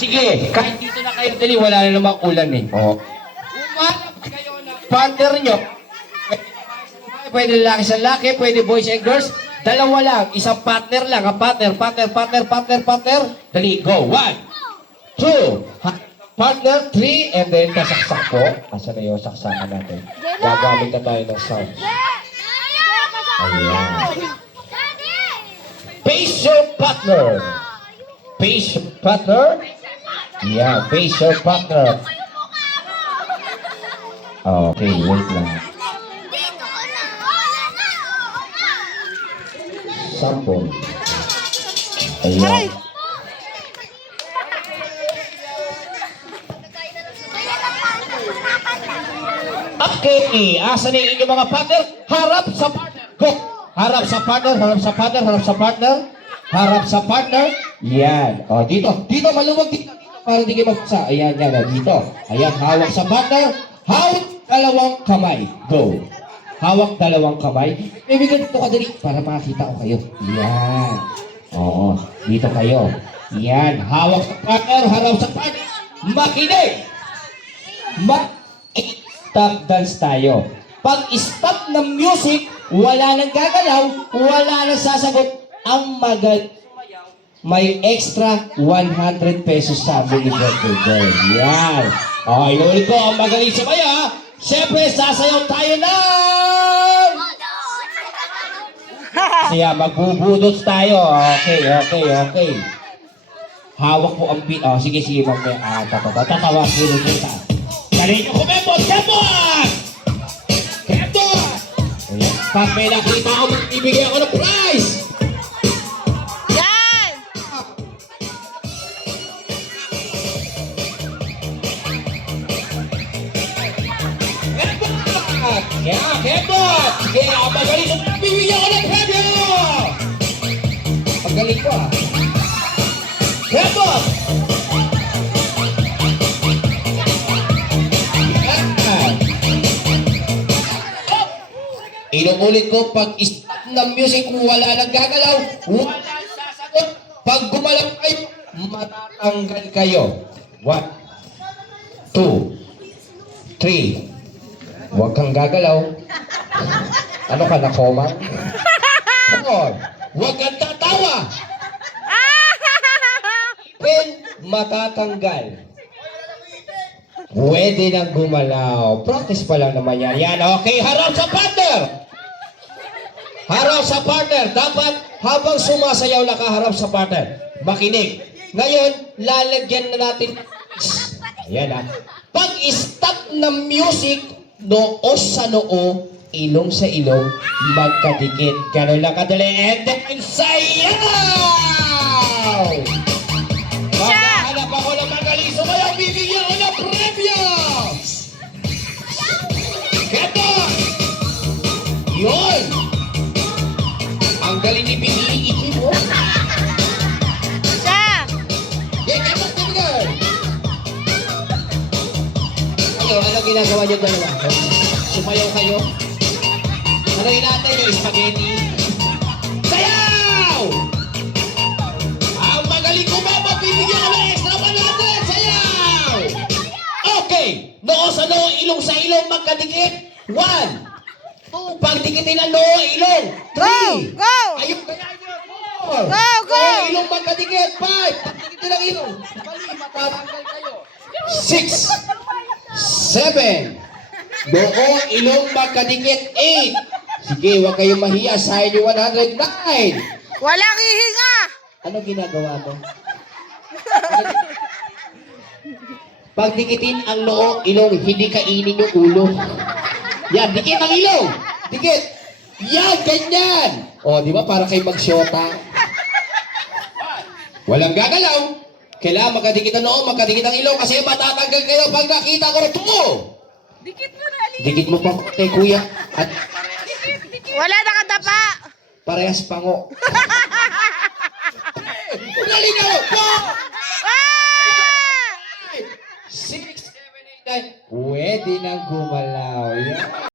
Sige, kahit dito na kayo dali, wala na namang ulan eh. Oo. Umanap kayo ng partner nyo. Pwede lalaki sa lalaki, pwede boys and girls. Dalawa lang, isang partner lang. Partner. Dali, go. 1, 2, partner, 3, and then kasaksak po. Asa na yung saksakan natin? Gagamit na tayo ng sound. Ayan. Face your partner. Face your partner. Yeah, face your partner. Okay, wait lang. Sample. Ayan. Okay, asa na yung inyong mga partner? Harap sa partner. Go! Harap sa partner, harap sa partner, harap sa partner. Harap sa partner. Yan. O, dito. Dito, maluwag dito. Para hindi kayo magpasa. Ayan, yan. Dito. Ayan, hawak sa partner. Hawak dalawang kamay. Go. Hawak dalawang kamay. Bibigyan dito ka dali para makakita ko kayo. Yan. Oo. Dito kayo. Yan. Hawak sa partner. Harap sa partner. Makinig. Stop dance tayo. Pag stop ng music, wala nang gagalaw, wala nang sasagot. Ang may extra 100 pesos sabi ni Birthday Girl. Yan. O, inulit ko ang magaling sumaya. Siyempre, sasayaw tayo ng... Siya, magbubudots tayo. Okay. Hawak po ang beat. O, sige, mamaya. Tatawa. Bulot kita. Dali nyo kumembot! Pag may nakita ako, ibigay ako ng prize! Yan! Kembot! Sige, magaling ko, bibigyan ako ng premyo! Pagaling ko Kembot! Inuulit ko, pag stop ng music, wala nang gagalaw, wala nang sasagot. Pag gumalaw kayo, matatanggal kayo. 1, 2, 3. Huwag kang gagalaw. Ano ka, nakoma? Huwag kang tatawa. Then, matatanggal. Pwede nang gumalaw. Practice pa lang naman yan. Yan, okay. Harap sa partner. Harap sa partner. Dapat habang sumasayaw nakaharap sa partner. Makinig. Ngayon, lalagyan na natin. Yan ah. Pag stop ng music, noo sa noo, ilong sa ilong, magkadikit. Ganun lang kadali. And then, sayaw! Magkahanap ako ng magaling sumayaw. Bibigyan ko ng premyo! Keto! Yun! Ang galing ni Pinili mo. Siya! Keto, tingnan! Ano ginagawa niyo dalawa? Sumayaw kayo? Ano hinatay niyo? Spaghetti? Sayaw! Ang magaling ko ba? Magbibigyan ko ng extra 100! Sayaw! Okay! Noo sa noo, ilong sa ilong, magkadikit. 1, 2, pagdikitin ang noo, ilong. 3, Go! ayun kaya nyo. 4, Go! noo, ilong, magkadikit. 5, pagdikitin ang ilong. Bali, matatanggal kayo. 6, 7, noo, ilong, magkadikit. 8, sige, huwag kayong mahiya. Sayang yung 100. 9, Walang hihinga! ano ginagawa mo? Pagdikitin ang noo, ilong, hindi kainin yung ulo. Yan, dikit ang ilong. Dikit. Yan, ganyan. O, di ba, para kayo magsyota. Walang gagalaw. Kailangan magkadikit ang noo, magkadikit ang ilong kasi matatanggal kayo pag nakita ko rin tumo. Dikit mo na, Dikit mo pa, kuya. At Wala nakatapa! parehas pango. Galing ako! 4, 6, 7, 8, 9. Pwede nang gumalaw. Yan.